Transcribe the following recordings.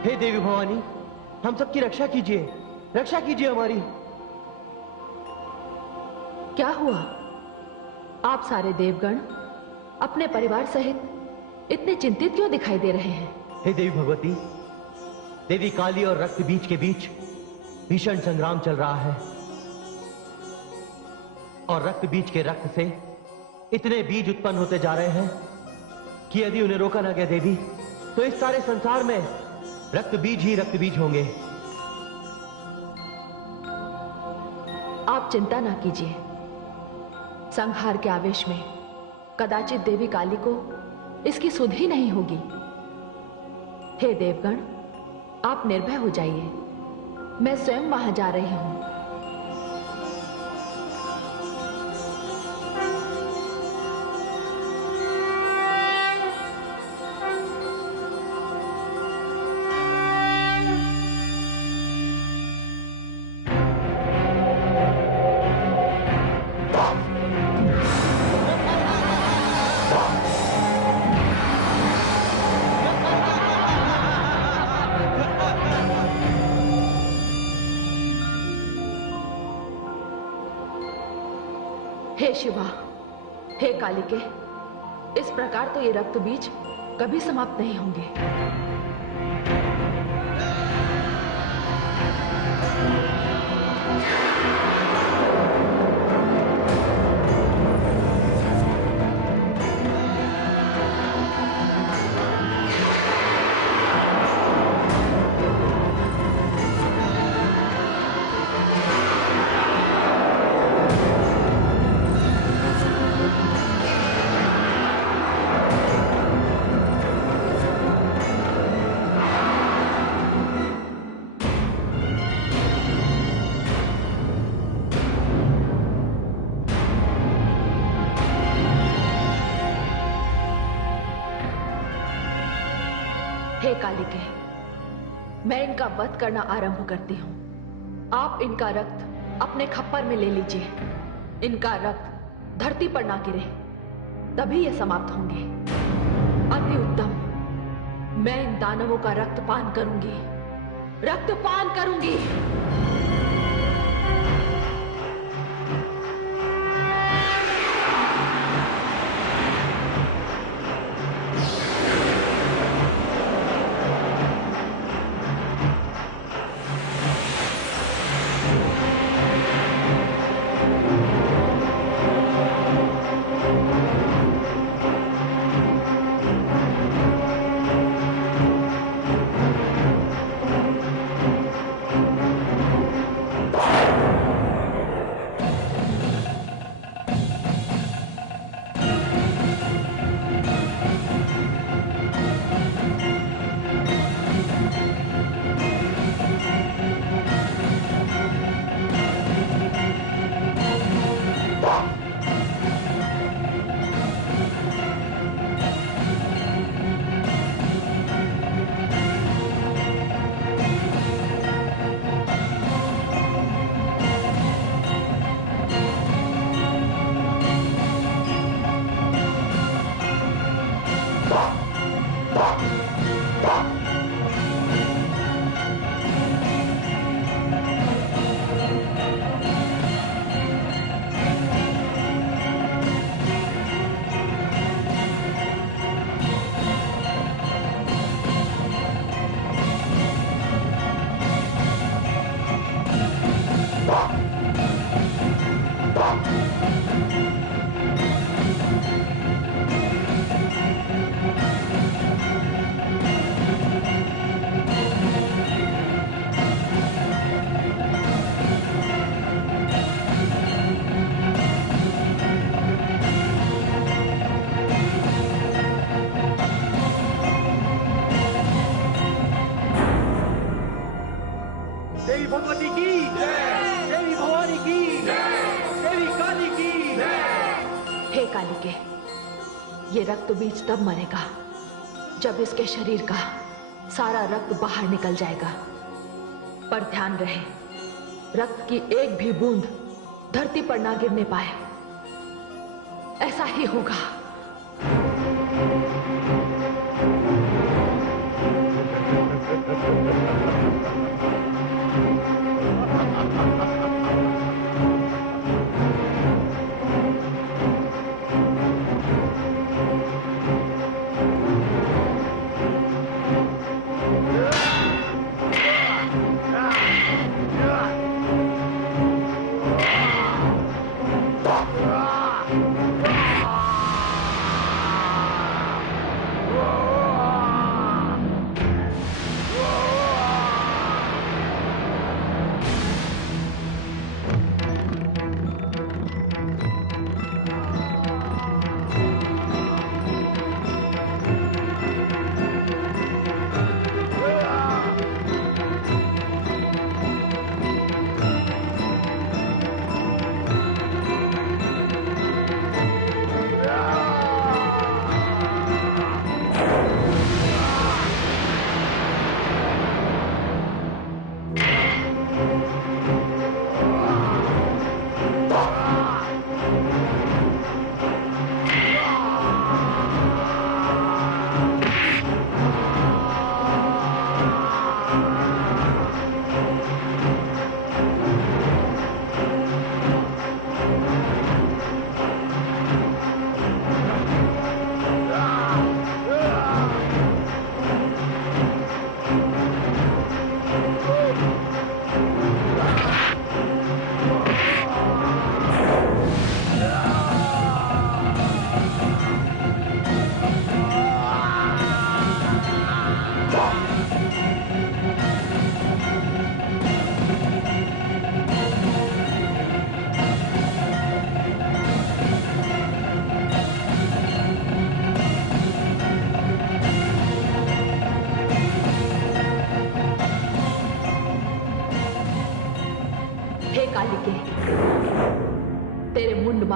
हे देवी भवानी, हम सबकी रक्षा कीजिए, रक्षा कीजिए हमारी। क्या हुआ? आप सारे देवगण अपने परिवार सहित इतने चिंतित क्यों दिखाई दे रहे हैं? हे देवी भगवती, देवी काली और रक्त बीज के बीच भीषण संग्राम चल रहा है और रक्त बीज के रक्त से इतने बीज उत्पन्न होते जा रहे हैं कि यदि उन्हें रोका ना गया देवी, तो इस सारे संसार में रक्त बीज ही रक्त बीज होंगे। आप चिंता ना कीजिए। संहार के आवेश में कदाचित देवी काली को इसकी सुध ही नहीं होगी। हे देवगण, आप निर्भय हो जाइए, मैं स्वयं वहां जा रही हूं। हे शिवा, हे कालिके, इस प्रकार तो ये रक्त बीज कभी समाप्त नहीं होंगे। हे कालिके, मैं इनका वध करना आरंभ करती हूं। आप इनका रक्त अपने खप्पर में ले लीजिए। इनका रक्त धरती पर ना गिरे, तभी ये समाप्त होंगे। अति उत्तम, मैं इन दानवों का रक्तपान करूंगी, रक्तपान करूंगी। देवी भगवती की जय, देवी भवानी की जय, देवी काली की जय। हे कालिके, ये रक्त बीज तब मरेगा जब इसके शरीर का सारा रक्त बाहर निकल जाएगा। पर ध्यान रहे, रक्त की एक भी बूंद धरती पर ना गिरने पाए। ऐसा ही होगा।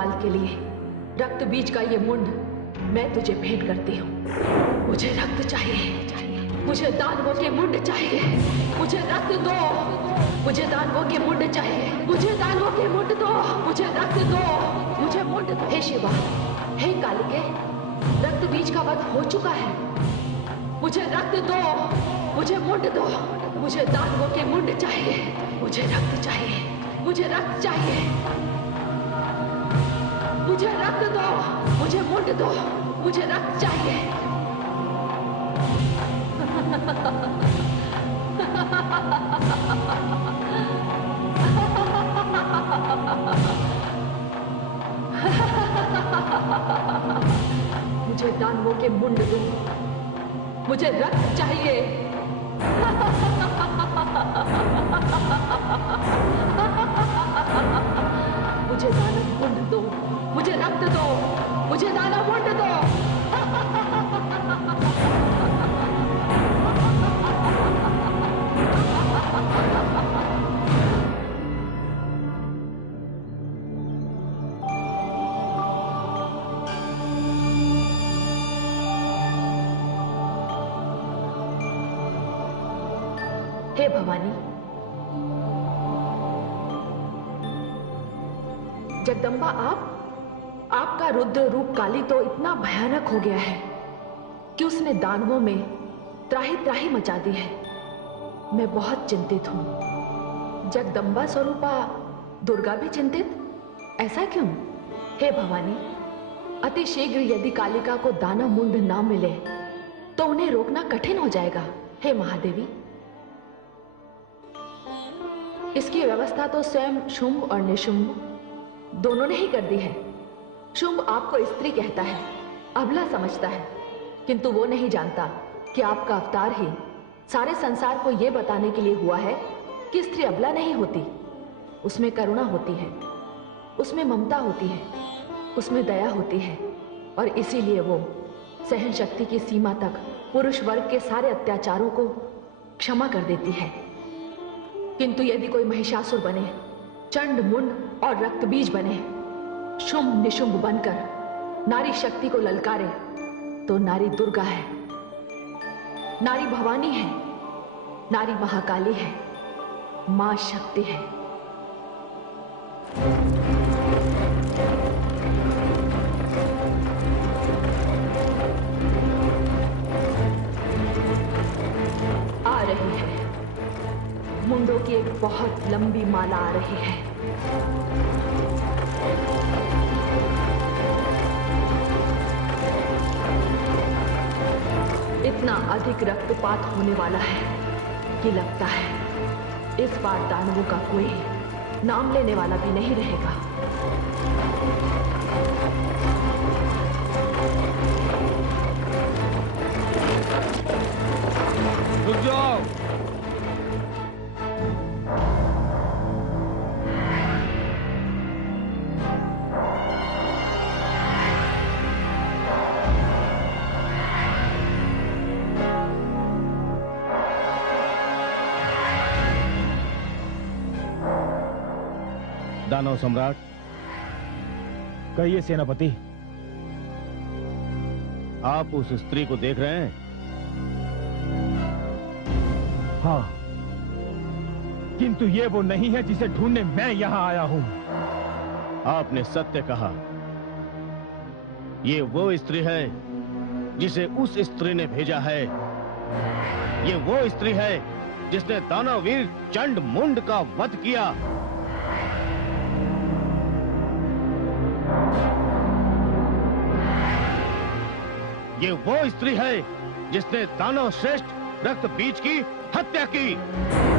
काल के लिए रक्त बीज का ये मुंड मैं तुझे भेंट करती हूँ। मुझे रक्त चाहिए, मुझे दानवों के मुंड चाहिए, मुझे रक्त दो, मुझे दानवों के मुंड चाहिए, मुझे दानवों के मुंड दो, मुझे रक्त दो, मुझे मुंड दो। हे शिवा, हे कालिके, रक्त बीज का वध हो चुका है। मुझे रक्त दो, मुझे मुंड दो, मुझे दानवों के मुंड चाहिए, मुझे रक्त चाहिए, मुझे रक्त चाहिए, मुझे रक्त दो, मुझे मुंड दो, मुझे रक्त चाहिए। मुझे दानवों के मुंड दो, मुझे रक्त चाहिए। मुझे दानव मुंड दो, मुझे रक्त दो, मुझे दानव मुंड दो। हे भवानी, जगदम्बा, आपका रुद्र रूप काली तो इतना भयानक हो गया है कि उसने दानवों में त्राही त्राही मचा दी है। मैं बहुत चिंतित हूं। जगदम्बा स्वरूपा दुर्गा भी चिंतित, ऐसा क्यों? हे भवानी, अति शीघ्र यदि कालिका को दानव मुंड ना मिले तो उन्हें रोकना कठिन हो जाएगा। हे महादेवी, इसकी व्यवस्था तो स्वयं शुंभ और निशुंभ दोनों ने ही कर दी है। शुंभ आपको स्त्री कहता है, अबला समझता है, किंतु वो नहीं जानता कि आपका अवतार ही सारे संसार को यह बताने के लिए हुआ है कि स्त्री अबला नहीं होती, उसमें करुणा होती है, उसमें ममता होती है, उसमें दया होती है, और इसीलिए वो सहन शक्ति की सीमा तक पुरुष वर्ग के सारे अत्याचारों को क्षमा कर देती है। किंतु यदि कोई महिषासुर बने, चंड मुंड और रक्त बीज बने, शुंभ निशुंभ बनकर नारी शक्ति को ललकारे, तो नारी दुर्गा है, नारी भवानी है, नारी महाकाली है, मां शक्ति है। आ रही है, मुंडों की एक बहुत लंबी माला आ रही है। इतना अधिक रक्तपात होने वाला है कि लगता है इस बार दानवों का कोई नाम लेने वाला भी नहीं रहेगा। रुक जाओ। दानव सम्राट, कहिए सेनापति। आप उस स्त्री को देख रहे हैं? हाँ, किंतु ये वो नहीं है जिसे ढूंढने मैं यहां आया हूं। आपने सत्य कहा, ये वो स्त्री है जिसे उस स्त्री ने भेजा है। ये वो स्त्री है जिसने दानववीर चंड मुंड का वध किया। ये वो स्त्री है जिसने दानव श्रेष्ठ रक्त बीज की हत्या की।